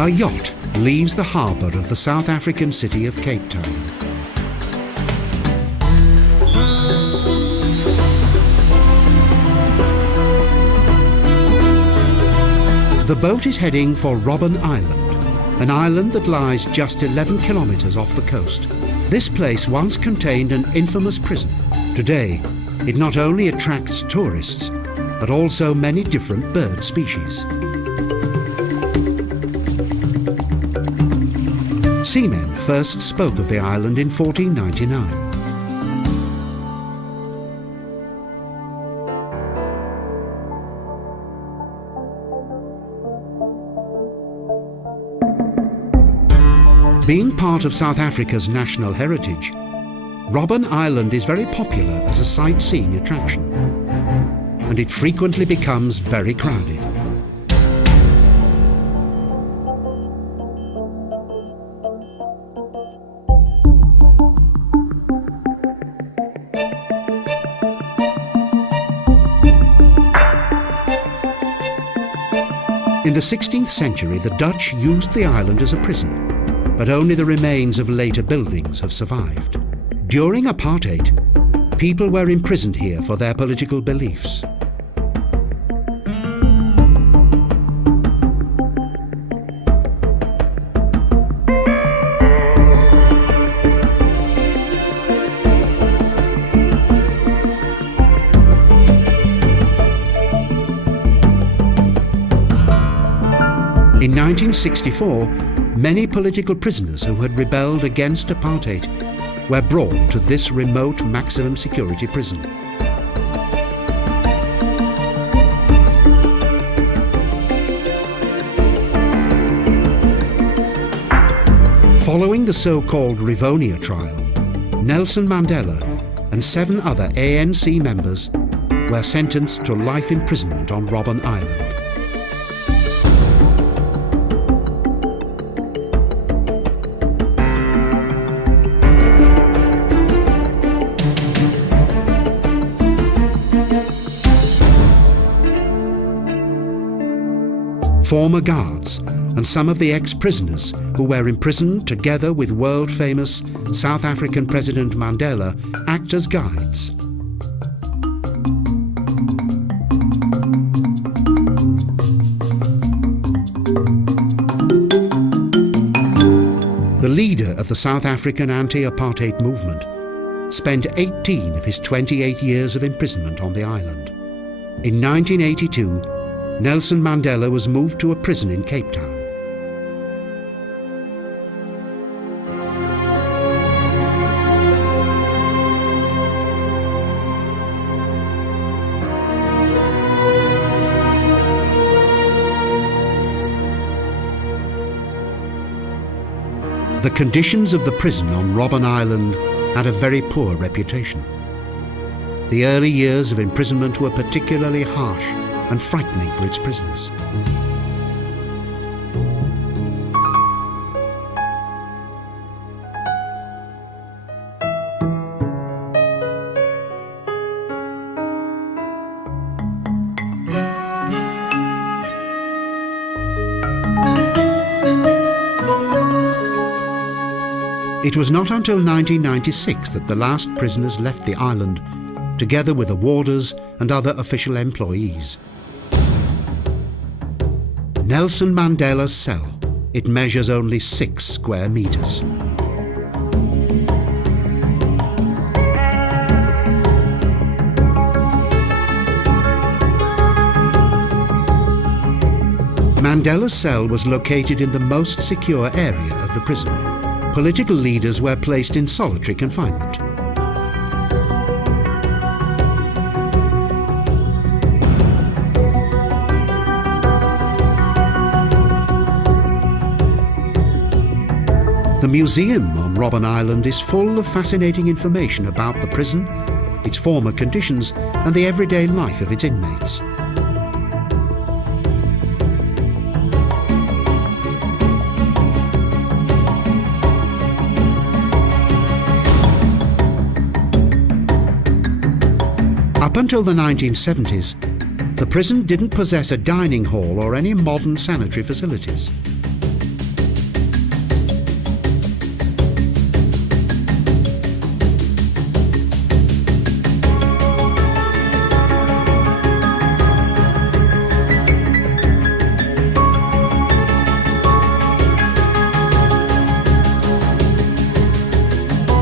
A yacht leaves the harbour of the South African city of Cape Town. The boat is heading for Robben Island, an island that lies just 11 kilometres off the coast. This place once contained an infamous prison. Today, it not only attracts tourists, but also many different bird species. Seamen first spoke of the island in 1499. Being part of South Africa's national heritage, Robben Island is very popular as a sightseeing attraction, and it frequently becomes very crowded. In the 16th century, the Dutch used the island as a prison, but only the remains of later buildings have survived. During apartheid, people were imprisoned here for their political beliefs. In 1964, many political prisoners who had rebelled against apartheid were brought to this remote maximum security prison. Following the so-called Rivonia trial, Nelson Mandela and 7 other ANC members were sentenced to life imprisonment on Robben Island. Former guards and some of the ex-prisoners who were imprisoned together with world-famous South African President Mandela act as guides. The leader of the South African anti-apartheid movement spent 18 of his 28 years of imprisonment on the island. In 1982, Nelson Mandela was moved to a prison in Cape Town. The conditions of the prison on Robben Island had a very poor reputation. The early years of imprisonment were particularly harsh and frightening for its prisoners. It was not until 1996 that the last prisoners left the island, together with the warders and other official employees. Nelson Mandela's cell. It measures only 6 square meters. Mandela's cell was located in the most secure area of the prison. Political leaders were placed in solitary confinement. The museum on Robben Island is full of fascinating information about the prison, its former conditions, and the everyday life of its inmates. Up until the 1970s, the prison didn't possess a dining hall or any modern sanitary facilities.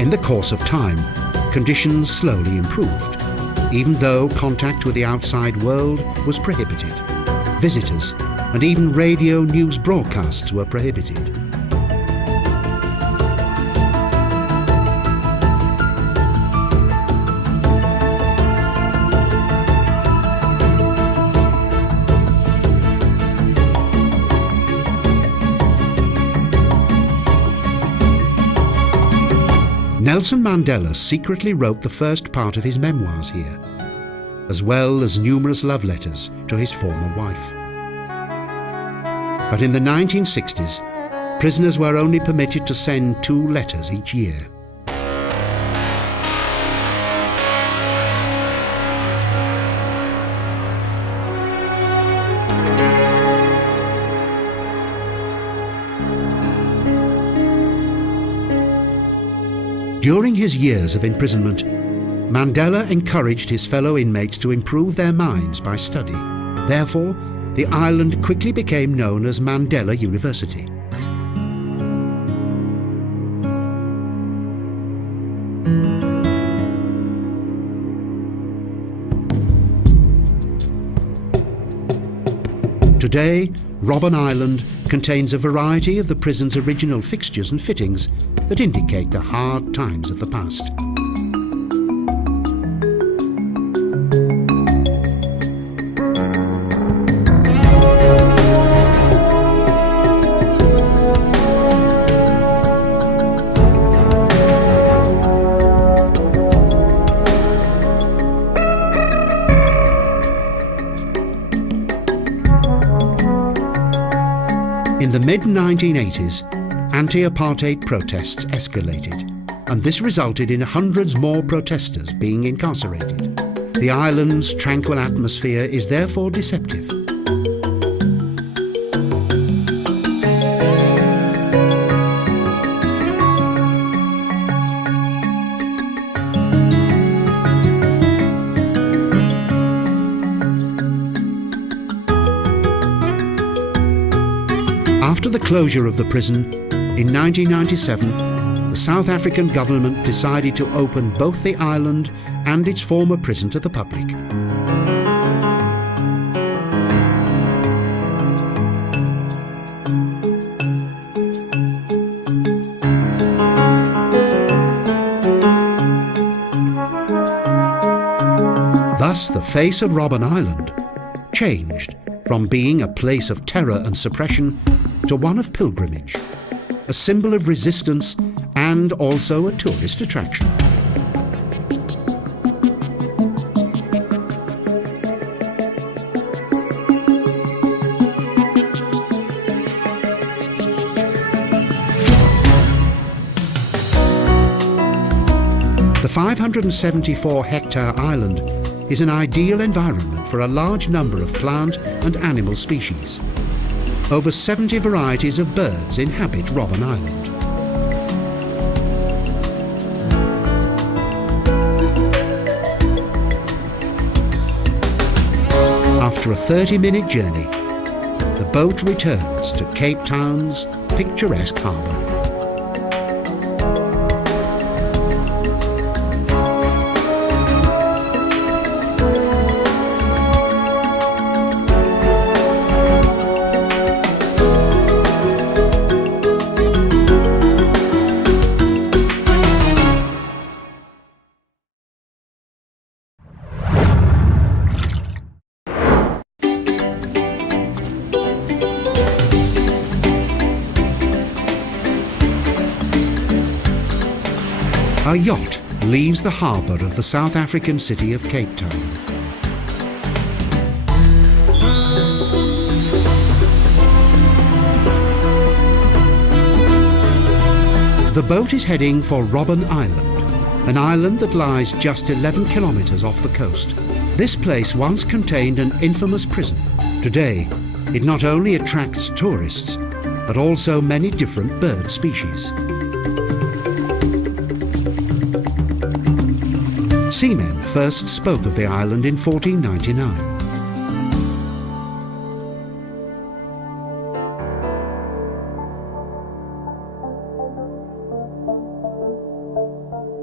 In the course of time, conditions slowly improved, even though contact with the outside world was prohibited. Visitors and even radio news broadcasts were prohibited. Nelson Mandela secretly wrote the first part of his memoirs here, as well as numerous love letters to his former wife. But in the 1960s, prisoners were only permitted to send 2 letters each year. During his years of imprisonment, Mandela encouraged his fellow inmates to improve their minds by study. Therefore, the island quickly became known as Mandela University. Today, Robben Island contains a variety of the prison's original fixtures and fittings that indicate the hard times of the past. In the mid-1980s, anti-apartheid protests escalated, and this resulted in hundreds more protesters being incarcerated. The island's tranquil atmosphere is therefore deceptive. After the closure of the prison, in 1997, the South African government decided to open both the island and its former prison to the public. Thus, the face of Robben Island changed from being a place of terror and suppression to one of pilgrimage, a symbol of resistance and also a tourist attraction. The 574-hectare island is an ideal environment for a large number of plant and animal species. Over 70 varieties of birds inhabit Robben Island. After a 30-minute journey, the boat returns to Capetown's picturesque harbour. A yacht leaves the harbour of the South African city of Cape Town. The boat is heading for Robben Island, an island that lies just 11 kilometres off the coast. This place once contained an infamous prison. Today, it not only attracts tourists, but also many different bird species. Seamen first spoke of the island in 1499.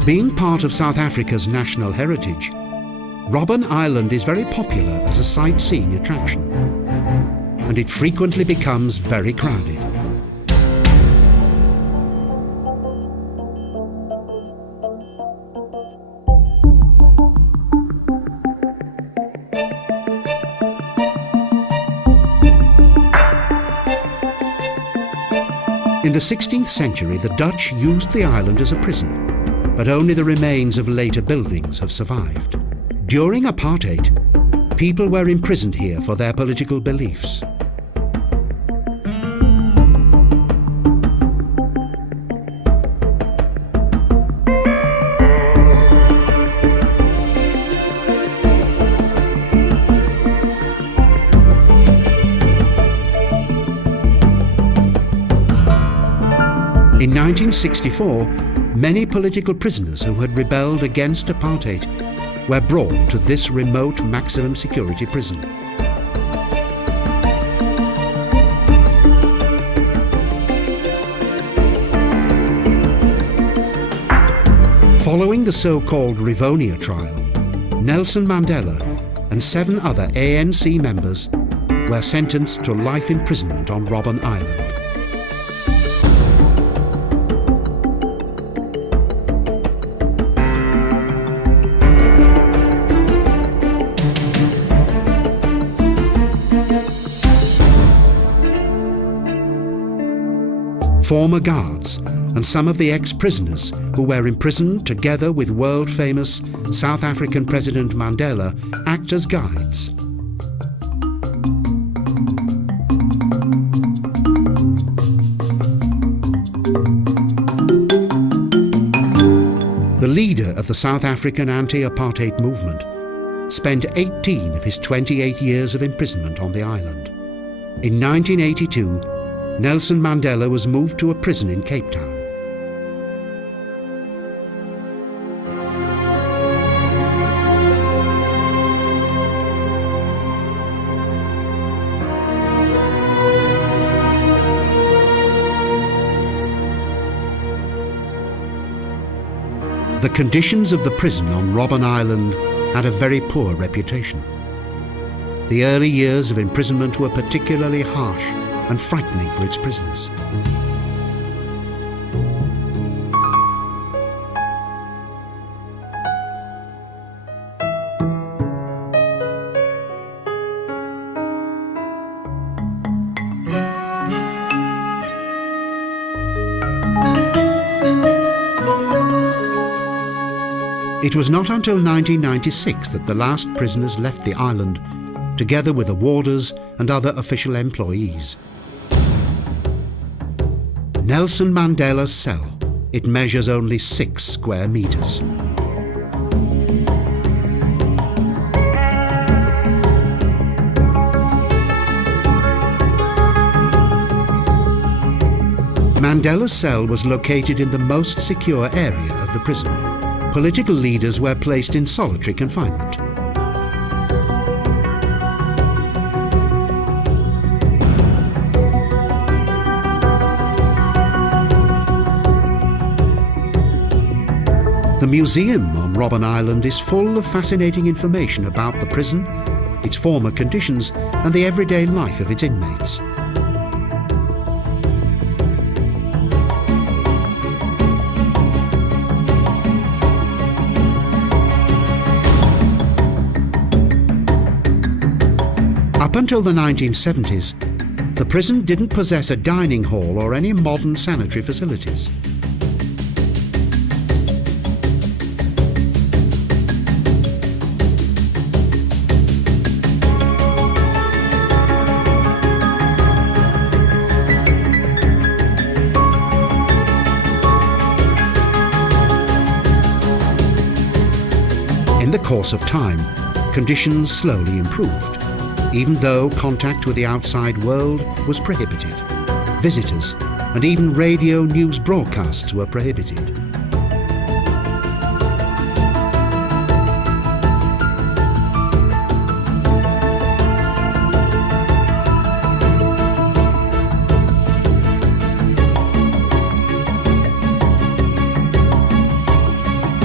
Being part of South Africa's national heritage, Robben Island is very popular as a sightseeing attraction, and it frequently becomes very crowded. In the 16th century, the Dutch used the island as a prison, but only the remains of later buildings have survived. During apartheid, people were imprisoned here for their political beliefs. In 1964, many political prisoners who had rebelled against apartheid were brought to this remote maximum security prison. Following the so-called Rivonia trial, Nelson Mandela and 7 other ANC members were sentenced to life imprisonment on Robben Island. Former guards and some of the ex-prisoners who were imprisoned together with world-famous South African President Mandela act as guides. The leader of the South African anti-apartheid movement spent 18 of his 28 years of imprisonment on the island. In 1982, Nelson Mandela was moved to a prison in Capetown. The conditions of the prison on Robben Island had a very poor reputation. The early years of imprisonment were particularly harsh and frightening for its prisoners. It was not until 1996 that the last prisoners left the island, together with the warders and other official employees. Nelson Mandela's cell. It measures only 6 square meters. Mandela's cell was located in the most secure area of the prison. Political leaders were placed in solitary confinement. The museum on Robben Island is full of fascinating information about the prison, its former conditions, and the everyday life of its inmates. Up until the 1970s, the prison didn't possess a dining hall or any modern sanitary facilities. In the course of time, conditions slowly improved, even though contact with the outside world was prohibited. Visitors and even radio news broadcasts were prohibited.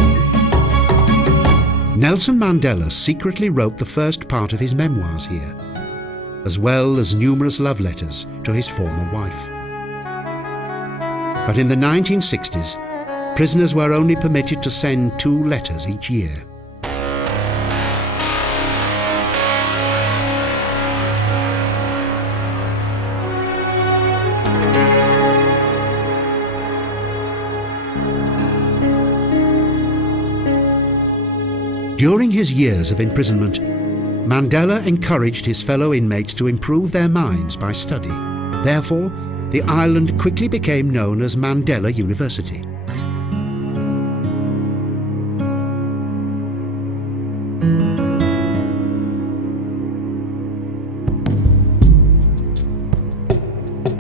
Nelson Mandela secretly wrote the first part of his memoirs here, as well as numerous love letters to his former wife. But in the 1960s, prisoners were only permitted to send 2 letters each year. During his years of imprisonment, Mandela encouraged his fellow inmates to improve their minds by study. Therefore, the island quickly became known as Mandela University.